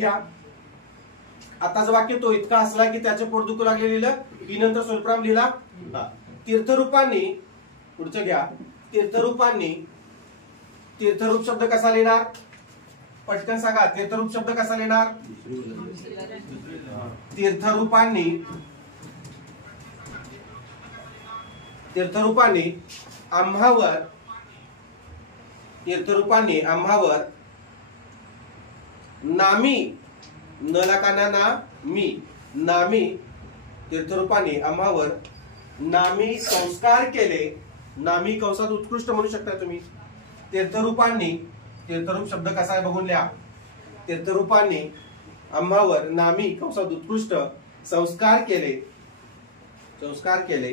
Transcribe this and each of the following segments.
घ्या. आताचं वाक्य तो इतका हसला की त्याचे पोट दुखू लागले लिहिलं. बी नंतर स्वल्पराम लिहिला. तीर्थरूपांनी, पुढचं घ्या. तीर्थरूपांनी, तीर्थरूप शब्द कसा लिहिणार? पटकन सांगा. तीर्थरूप शब्द कसा लिहिणार? तीर्थरूपांनी, तीर्थरूपांनी आम्हावर, तीर्थरूपांनी आम्हावर नामी, नलाकाना ना मी, नामी, तीर्थरूपांनी आम्हावर नामी संस्कार केले. नामी कंसात उत्कृष्ट म्हणू शकता तुम्ही. तीर्थरूपांनी, तीर्थरूप शब्द कसा आहे बघून लिहा. तीर्थरूपांनी आम्हावर नामी कंसात उत्कृष्ट संस्कार केले, संस्कार केले.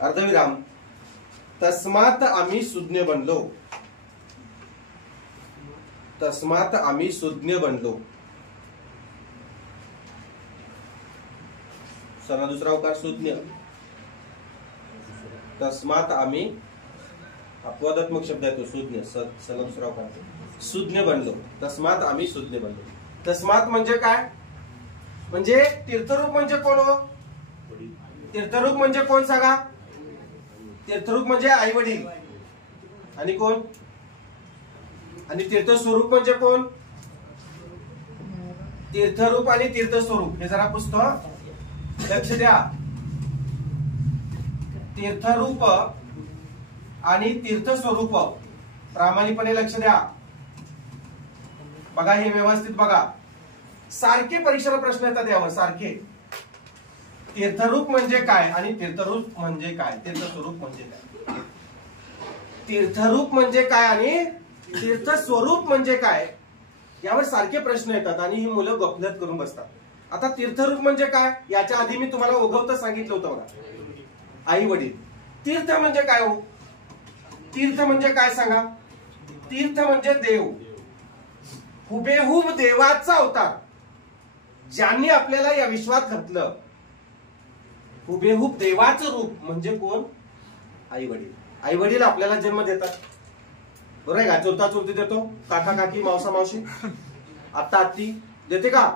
अर्धविराम. तस्मात आम्ही सुज्ञ बनलो, तस्मात आम्ही सुज्ञ बनलो. सना दुसरा अवकार सुज्ञ. तस्मात आम्ही, अपवादात्मक शब्द आहे तो सुज्ञ. सना दुसरा अवकार सुज्ञ बनलो. तस्मात आम्ही सुज्ञ बनलो. तस्मात म्हणजे काय? म्हणजे तीर्थरूप म्हणजे कोण हो? तीर्थरूप म्हणजे कोण सांगा? तीर्थरूप म्हणजे आई वडील. आणि कोण? आणि तीर्थस्वरूप म्हणजे कोण? तीर्थरूप आणि तीर्थस्वरूप हे जरा पुस्तक लक्ष द्या. तीर्थरूप आणि तीर्थस्वरूप प्रामाणिकपणे लक्ष द्या. बघा हे व्यवस्थित बघा. सारखे परीक्षेला प्रश्न येतात यावर सारखे. तीर्थरूप म्हणजे काय आणि तीर्थरूप म्हणजे काय, तीर्थस्वरूप म्हणजे काय. तीर्थरूप म्हणजे काय आणि तीर्थस्वरूप म्हणजे काय यावर सारखे प्रश्न येतात आणि ही मुलं गफलत करून बसतात. आता तीर्थरूप म्हणजे काय याच्या आधी मी तुम्हाला ओघवतं सांगितलं होतं बघा. आई वडील. तीर्थ म्हणजे काय हो? तीर्थ म्हणजे काय सांगा? तीर्थ म्हणजे देव. हुबेहूब देवाचा अवतार ज्यांनी आपल्याला या विश्वात घातलं. हुबेहूब देवाचं रूप म्हणजे कोण? आई वडील. आई वडील आपल्याला जन्म देतात बरोबर आहे का? चुलता चुलती देतो, काका काकी, मावसा मावशी, आत्ता आत्ती देते का?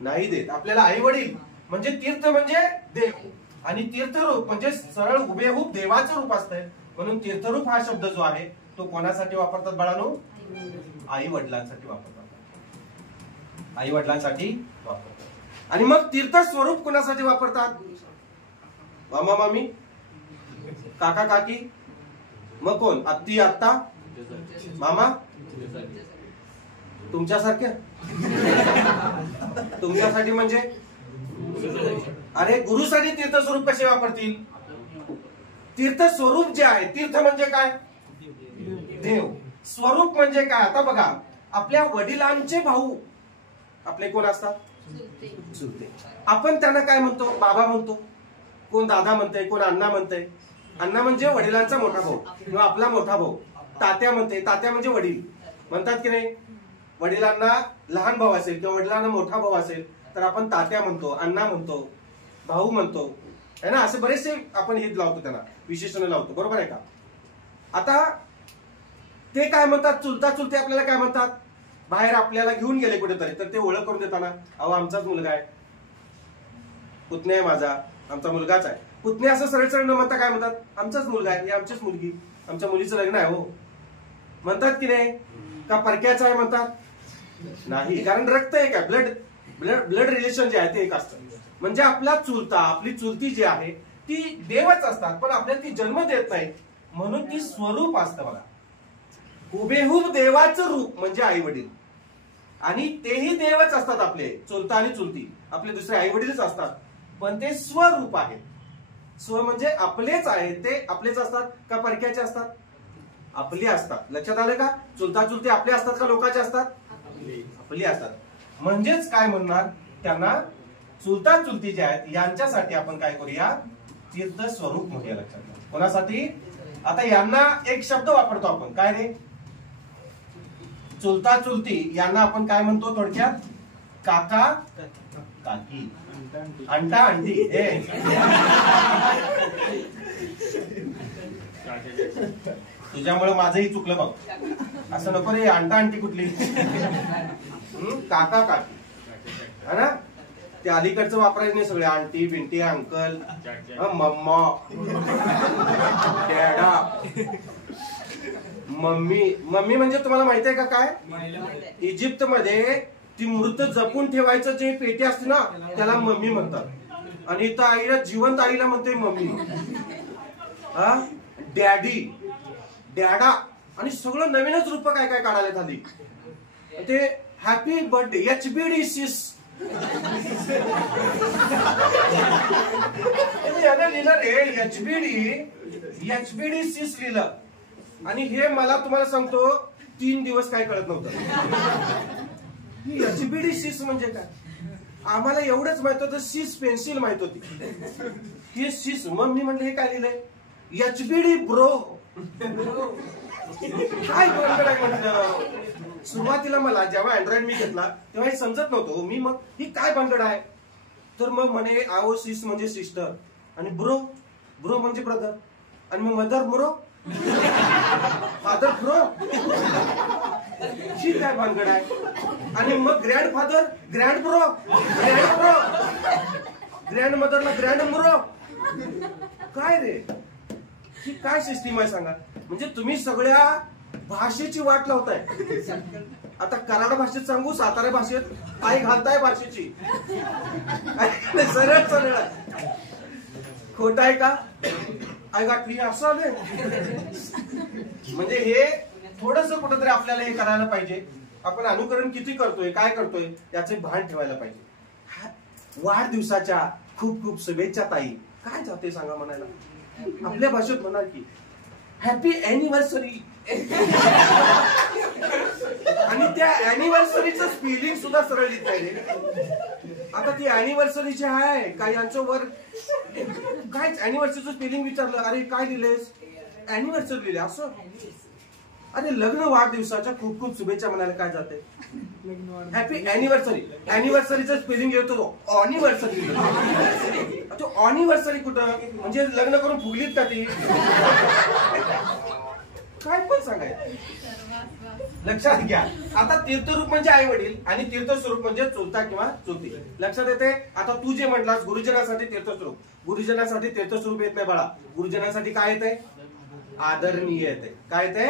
नाही देत. आपल्याला आई वडील म्हणजे तीर्थ म्हणजे देव आणि तीर्थरूप म्हणजे सरळ हुबेहूब देवाचं रूप असतंय. म्हणून तीर्थरूप हा शब्द जो आहे तो कोणासाठी वापरतात बाळांनो? आई वडिलांसाठी वापरतात. आई वडिलांसाठी वापरतात. आणि मग तीर्थस्वरूप कोणासाठी वापरतात? मामा मामी, काका काकी, मग कोण? आत्ती आत्ता, मामा, तुमच्यासारख्या. तुमच्यासाठी म्हणजे अरे गुरुसाठी तीर्थस्वरूप कसे वापरतील? तीर्थस्वरूप जे आहे, तीर्थ म्हणजे काय? देव. स्वरूप म्हणजे काय? आता बघा आपल्या वडिलांचे भाऊ आपले कोण असतात? चुलते. आपण त्यांना काय म्हणतो? बाबा म्हणतो. कोण दादा म्हणतंय, कोण अण्णा म्हणतंय. अण्णा म्हणजे वडिलांचा मोठा भाऊ किंवा आपला मोठा भाऊ. तात्या म्हणते, तात्या म्हणजे वडील म्हणतात की नाही. वडिलांना लहान भाऊ असेल किंवा वडिलांना मोठा भाऊ असेल तर आपण तात्या म्हणतो, अण्णा म्हणतो, भाऊ म्हणतो है ना. असे बरेचसे आपण हे लावतो, त्यांना विशेषण लावतो बरोबर आहे का. आता ते काय म्हणतात? चुलता चुलते आपल्याला काय म्हणतात? बाहेर आपल्याला घेऊन गेले कुठेतरी तर ते ओळख करून देताना अहो आमचाच मुलगा आहे, पुतण्या आहे माझा, आमचा मुलगाच आहे. पुतणे असं सरळ सरळ न म्हणता काय म्हणतात? आमचाच मुलगा आहे, ही आमचीच मुलगी, आमच्या मुलीचं लग्न आहे हो म्हणतात की नाही. का परक्याचं आहे म्हणतात? नाही, कारण रक्त एक आहे. ब्लड ब्लड ब्लड रिलेशन जे आहे ते एक असतं. म्हणजे आपला चुलता, आपली चुलती जी आहे ती देवच असतात पण आपल्याला ती जन्म देत नाही म्हणून ती स्वरूप असतं बघा. हुबेहूब देवाचं रूप म्हणजे आई वडील आणि तेही देवच असतात. आपले चुलता आणि चुलती आपले दुसरे आई वडीलच असतात पण ते स्वरूप आहेत. स्व म्हणजे आपलेच आहे, ते आपलेच असतात का परक्याचे असतात? आपले असतात. लक्षात आलं का? चुलता चुलती आपले असतात का लोकांचे असतात? आपले असतात. म्हणजेच काय म्हणणार त्यांना? चुलता चुलती जे आहेत यांच्यासाठी आपण काय करूया? तीर्थ स्वरूप म्हणूया. लक्षात घ्या. कोणासाठी? आता यांना एक शब्द वापरतो आपण काय रे? चुलता चुलती यांना आपण काय म्हणतो थोडक्यात? काका काकी, अंटा अंटी. तुझ्यामुळे माझंही चुकलं बघ. असं नको रे, आणता आणती कुठली. काका काकी है ना, ते अलीकडचं वापरायचं नाही, सगळे आंटी बिंटी uncle mamma dada mummy. Mummy म्हणजे तुम्हाला माहिती आहे का काय, इजिप्त मध्ये ती मृत जपून ठेवायचं जे पेटी असते ना त्याला मम्मी म्हणतात, आणि इथं आईला, जिवंत आईला म्हणते मम्मी. हा, डॅडी डॅडा आणि सगळं नवीनच रूप काय काय काढायला झाली. ते हॅपी बर्थडे HBD सिस याला लिहिलं रे, HBD सिस लिहिलं. आणि हे मला तुम्हाला सांगतो 3 दिवस काय कळत नव्हतं. HBD सिस म्हणजे काय, आम्हाला एवढंच माहित होतं, सिस पेन्सिल माहित होती, हे सिस. मग मी म्हणलं हे काय लिहिलंय, HBD ब्रो. काय बरोबर आहे म्हटलं. सुरुवातीला मला जेव्हा अँड्रॉइड मी घेतला तेव्हा हे समजत नव्हतं मी, मग ही काय भानगड आहे. तर मग म्हणे आओ सिस म्हणजे सिस्टर, आणि ब्रो ब्रो म्हणजे ब्रदर, आणि मग मदर ब्रो, फादर ब्रो, ही काय भानगड आहे. आणि मग grandfather grand bro, grand bro, grand मदरला ग्रँड ब्रो. काय रे, ही काय सिस्टीम आहे सांगा. म्हणजे तुम्ही सगळ्या भाषेची वाट लावताय. आता कराड भाषेत सांगू, सातारा भाषेत पाय घालताय भाषेची. सरळ सरळ खोट आहे का, आय गाठली असं आलंय. म्हणजे हे थोडस कुठंतरी आपल्याला हे करायला पाहिजे. आपण अनुकरण किती करतोय, काय करतोय याचे भान ठेवायला पाहिजे. वाढदिवसाच्या खूप खूप शुभेच्छा ताई, काय जाते सांगा म्हणायला. आपल्या भाषेत म्हणा की हॅपी अॅनिव्हर्सरी. आणि त्या अॅनिव्हर्सरीचं स्पेलिंग सुद्धा सरळ लिहित नाही. आता ती अॅनिव्हर्सरी जी आहे काय, यांचं वर काय अॅनिव्हर्सरीचं स्पेलिंग विचारलं, अरे काय लिहिलेस, अॅनिव्हर्सरी लिहिले असं. अरे लग्न वाढदिवसाच्या खूप खूप शुभेच्छा म्हणायला काय जाते, हॅपी अॅनिव्हर्सरी. अॅनिव्हर्सरीचं स्पेलिंग येतो ऑनिव्हर्सरी. तो ऑनिव्हर्सरी कुठं, म्हणजे लग्न करून फुगलीत का ती, काय पण सांगायचं. लक्षात घ्या. आता तीर्थरूप म्हणजे आई वडील आणि तीर्थस्वरूप म्हणजे चुलता किंवा चुलती. लक्षात येते. आता तू जे म्हटलास गुरुजनासाठी तीर्थस्वरूप, गुरुजनासाठी तीर्थस्वरूप येत नाही बाळा. गुरुजनासाठी काय येते, आदरणीय येते. काय येते,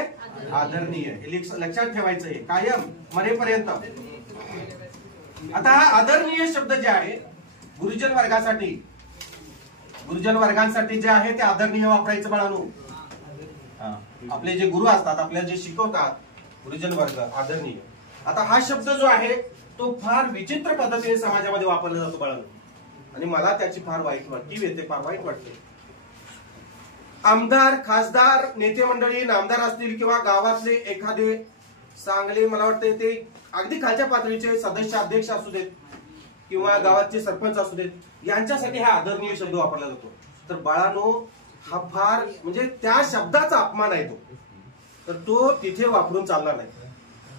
आदरणीय. लक्षात ठेवायचं आहे कायम मरेपर्यंत. आता हा आदरणीय शब्द जे आहे गुरुजन वर्गासाठी, गुरुजन वर्गांसाठी जे आहे ते आदरणीय वापरायचं बाळांनो. आपले जे गुरु असतात, आपल्याला जे शिकवतात, गुरुजन वर्ग आदरणीय. आता हा शब्द जो आहे तो फार विचित्र पद्धतीने समाजामध्ये वापरला जातो बाळांनो, आणि मला त्याची फार वाईट वाटते, येते फार वाईट वाटते. आमदार, खासदार, नेते मंडळी, नामदार असतील किंवा गावातले एखादे चांगले, मला वाटतं ते अगदी खालच्या पातळीचे सदस्य, अध्यक्ष असू देत किंवा गावाचे सरपंच असू देत, यांच्यासाठी हा आदरणीय शब्द वापरला जातो. तर बाळांनो हा फार म्हणजे त्या शब्दाचा अपमान आहे तो, तर तो तिथे वापरून चालणार नाही.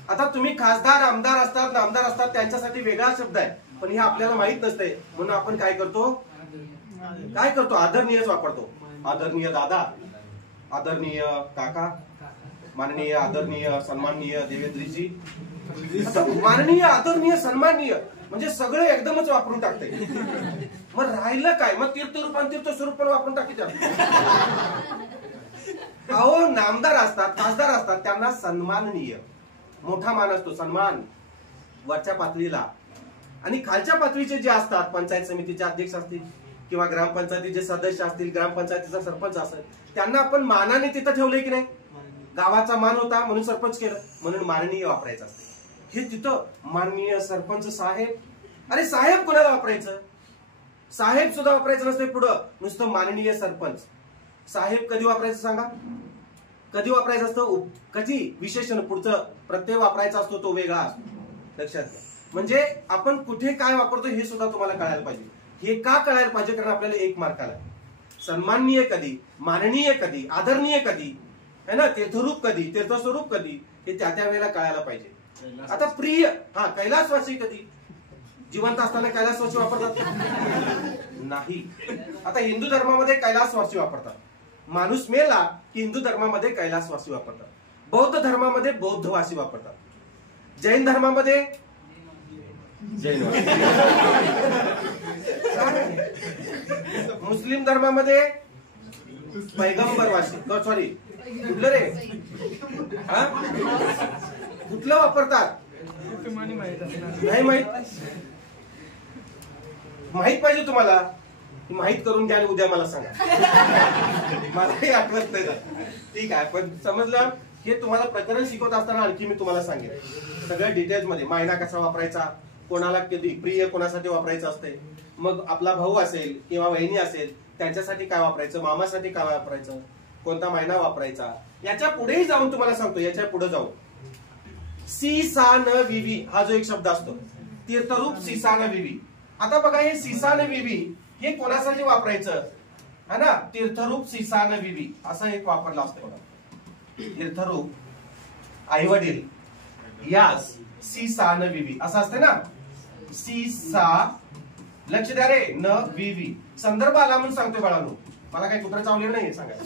आता तुम्ही खासदार, आमदार असतात, नामदार असतात, त्यांच्यासाठी वेगळा शब्द आहे, पण हे आपल्याला माहित नसते म्हणून आपण काय करतो, आदरणीयच वापरतो. आदरणीय दादा, आदरणीय काका, माननीय, आदरणीय, सन्माननीय देवेंद्रजी. माननीय, आदरणीय, सन्माननीय म्हणजे सगळे एकदमच वापरून टाकते. मग राहिलं काय, मग तीर्थरूप आणि तीर्थस्वरूप पण वापरून टाकी. अहो नामदार असतात, खासदार असतात, त्यांना सन्माननीय, मोठा मान असतो, सन्मान वरच्या पातळीला. आणि खालच्या पातळीचे जे असतात, पंचायत समितीचे अध्यक्ष असतील किंवा ग्रामपंचायतीचे सदस्य असतील, ग्रामपंचायतीचा सरपंच असेल, त्यांना आपण मानाने तिथं ठेवलंय की नाही. गावाचा मान होता म्हणून सरपंच केलं, म्हणून माननीय वापरायचं असते. हे तिथं माननीय सरपंच साहेब. अरे साहेब कोणाला वापरायचं, साहेब सुद्धा वापरायचं नसते पुढं, नुसतं माननीय सरपंच. साहेब कधी वापरायचं सांगा, कधी वापरायचं असतं, कधी विशेषण पुढचं प्रत्यय वापरायचा असतो तो वेगळा असतो. लक्षात घ्या. म्हणजे आपण कुठे काय वापरतो हे सुद्धा तुम्हाला कळायला पाहिजे. हे का कळायला पाहिजे, कारण आपल्याला 1 मार्क आला. सन्माननीय कधी, माननीय कधी, आदरणीय कधी है ना, तीर्थरूप कधी, तीर्थस्वरूप कधी, हे त्या त्या वेळेला कळायला पाहिजे. आता प्रिय, हा कैलासवासी कधी, जिवंत असताना कैलासवासी वापरतात नाही. आता हिंदू धर्मामध्ये कैलासवासी वापरतात, माणूस मेला की हिंदू धर्मामध्ये कैलासवासी वापरतात. बौद्ध धर्मामध्ये बौद्धवासी वापरतात, जैन धर्मामध्ये जैनवासी, मुस्लिम धर्मामध्ये पैगंबरवासी, सॉरी कुठलं रे, हा कुठलं वापरतात नाही माहित, माहित पाहिजे तुम्हाला, माहित करून घ्या आणि उद्या मला सांगा, मलाही आठवत नाही. ठीक आहे, पण समजलं. हे तुम्हाला प्रकरण शिकवत असताना आणखी मी तुम्हाला सांगेन सगळं डिटेल्स मध्ये, मायना कसा वापरायचा, कोणाला कधी प्रिय कोणासाठी वापरायचं असते, मग आपला भाऊ असेल किंवा वहिनी असेल त्यांच्यासाठी काय वापरायचं, मामासाठी काय वापरायचं, कोणता महिना वापरायचा, याच्या पुढेही जाऊन तुम्हाला सांगतो. याच्या पुढे जाऊन सी सा न विवी हा जो एक शब्द असतो, तीर्थरूप सी सा न विवी. आता बघा, हे सी सा न विवी हे कोणासाठी वापरायचं है ना, तीर्थरूप सी सा न विवी असं एक वापरलं असतं बघा. तीर्थरूप आई वडील यास सी सा न विवी असं असते ना, सी सा, लक्ष द्या रे, न विवी. संदर्भ आला म्हणून सांगतोय बाळांनो, मला काही कुत्रा चावलेलं नाहीये सांगायचं,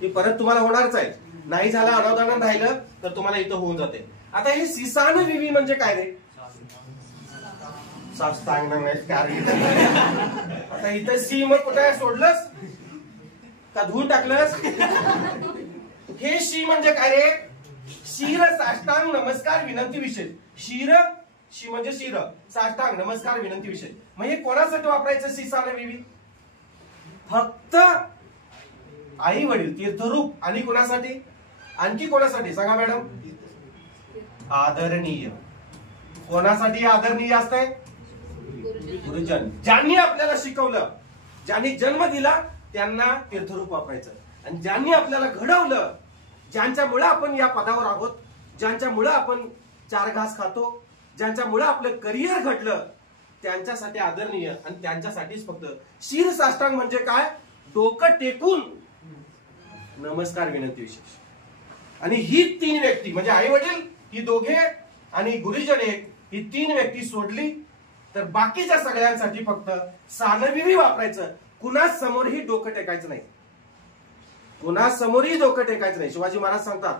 हे परत तुम्हाला होणारच आहे. नाही झालं, अनावधानात राहिलं तर तुम्हाला इथं होऊन जाते. आता हे सीसान विवी म्हणजे काय रे, साष्टांग. आता इथं सी मग कुठे सोडलंस का धुवून टाकलंस, हे शी म्हणजे काय रे, शिर साष्टांग नमस्कार विनंती विषय. शिर, शी म्हणजे शिर, साष्टांग नमस्कार विनंती विषय. मग हे कोणासाठी वापरायचं सीसान विवी, फक्त आई वडील तीर्थरूप आणि कोणासाठी, आणखी कोणासाठी सांगा मॅडम, आदरणीय. कोणासाठी आदरणीय असते, गुरुजन, ज्यांनी आपल्याला शिकवलं, ज्यांनी जन्म दिला त्यांना तीर्थरूप वापरायचं. आणि ज्यांनी आपल्याला घडवलं, ज्यांच्यामुळे आपण या पदावर आहोत, ज्यांच्यामुळे आपण चार घास खातो, ज्यांच्यामुळे आपलं करिअर घडलं, त्यांच्यासाठी आदरणीय. आणि त्यांच्यासाठीच फक्त शिर साष्टांग म्हणजे काय, डोकं टेकून नमस्कार विनंती विशेष. आणि ही तीन व्यक्ती म्हणजे आई वडील ही दोघे आणि गुरुजन एक, ही तीन व्यक्ती सोडली तर बाकीच्या सगळ्यांसाठी फक्त सानविवी वापरायचं. कुणाच समोरही डोकं टेकायचं नाही, कुणाच समोरही डोकं टेकायचं नाही. शिवाजी महाराज सांगतात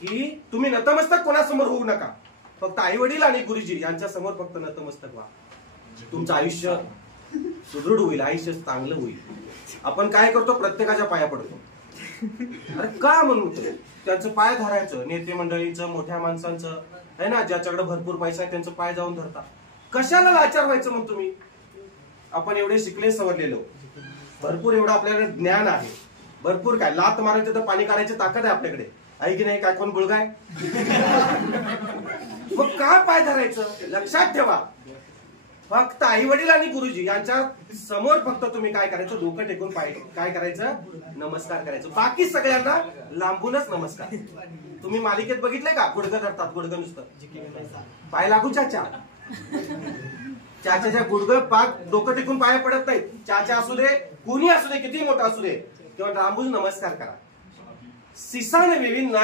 की तुम्ही नतमस्तक कोणासमोर होऊ नका, फक्त आई वडील आणि गुरुजी यांच्या समोर फक्त नतमस्तक व्हा. तुमचं आयुष्य सुदृढ होईल, आयुष्य चांगलं होईल. आपण काय करतो, प्रत्येकाच्या पाया पडतो. अरे का म्हणतो, त्यांचं पाय धरायचं, नेते मंडळींचं, मोठ्या माणसांचं आहे ना, ज्याच्याकडे भरपूर पैसा आहे त्यांचं पाय जाऊन धरता. कशाला लाचार व्हायचं मग तुम्ही, आपण एवढे शिकले सवरलेलो, भरपूर एवढं आपल्याकडे ज्ञान आहे, भरपूर काय, लात मारायचं तर पाणी काढायची ताकद आहे आपल्याकडे, आहे की नाही, काय कोण बुळगाय. मग का पाय धरायचं, लक्षात ठेवा, फक्त आई वडील आणि गुरुजी यांच्या समोर फक्त तुम्ही काय करायचं, डोकं टेकून पाय काय करायचं, नमस्कार करायचं. बाकी सगळ्यांना लांबूनच नमस्कार. तुम्ही मालिकेत बघितले का, गुडघं धरतात, गुडघं नुसतं पाय लागू चाचा, चाचाच्या गुडघं पाक डोकं टेकून पाय पडत नाहीत. चाचा असू दे, कोणी असू दे, किती मोठा असू दे, तेव्हा लांबून नमस्कार करा. सीसान विवी न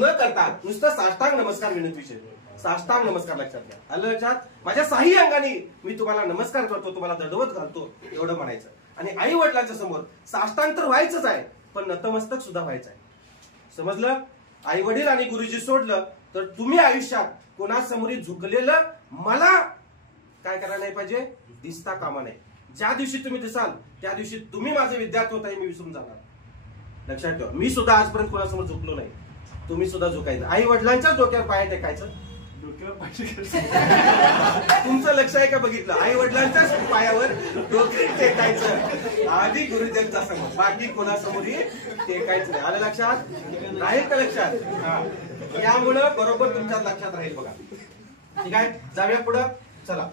करता नुसतं साष्टांग नमस्कार विनंती विषय, साष्टांग नमस्कार लक्षात घ्या. आलं लक्षात, माझ्या साही अंगाने मी तुम्हाला नमस्कार करतो, तुम्हाला दंडवत घालतो एवढं म्हणायचं. आणि आई वडिलांच्या समोर साष्टांग तर व्हायचंच आहे, पण नतमस्तक सुद्धा व्हायचं आहे. समजलं, आई वडील आणि गुरुजी सोडलं तर तुम्ही आयुष्यात कोणासमोर झुकलेलं मला काय करायला नाही पाहिजे, दिसता कामा नाही. ज्या दिवशी तुम्ही दिसाल त्या दिवशी तुम्ही माझे विद्यार्थी होता हे मी विसरून जाणार. लक्षात ठेवा, मी सुद्धा आजपर्यंत कोणासमोर झुकलो नाही, तुम्ही सुद्धा झुकायचं. आई वडिलांच्याच डोक्यावर पाय टेकायचं, तुमचं लक्ष आहे का बघितलं, आई वडिलांच्याच पायावर डोके टेकायचं, आधी गुरुजनच्या समोर, बाकी कोणासमोरही टेकायचं नाही. आलं लक्षात, राहील का लक्षात, यामुळं बरोबर तुमच्या लक्षात राहील बघा. ठीक आहे, जाऊया पुढं, चला.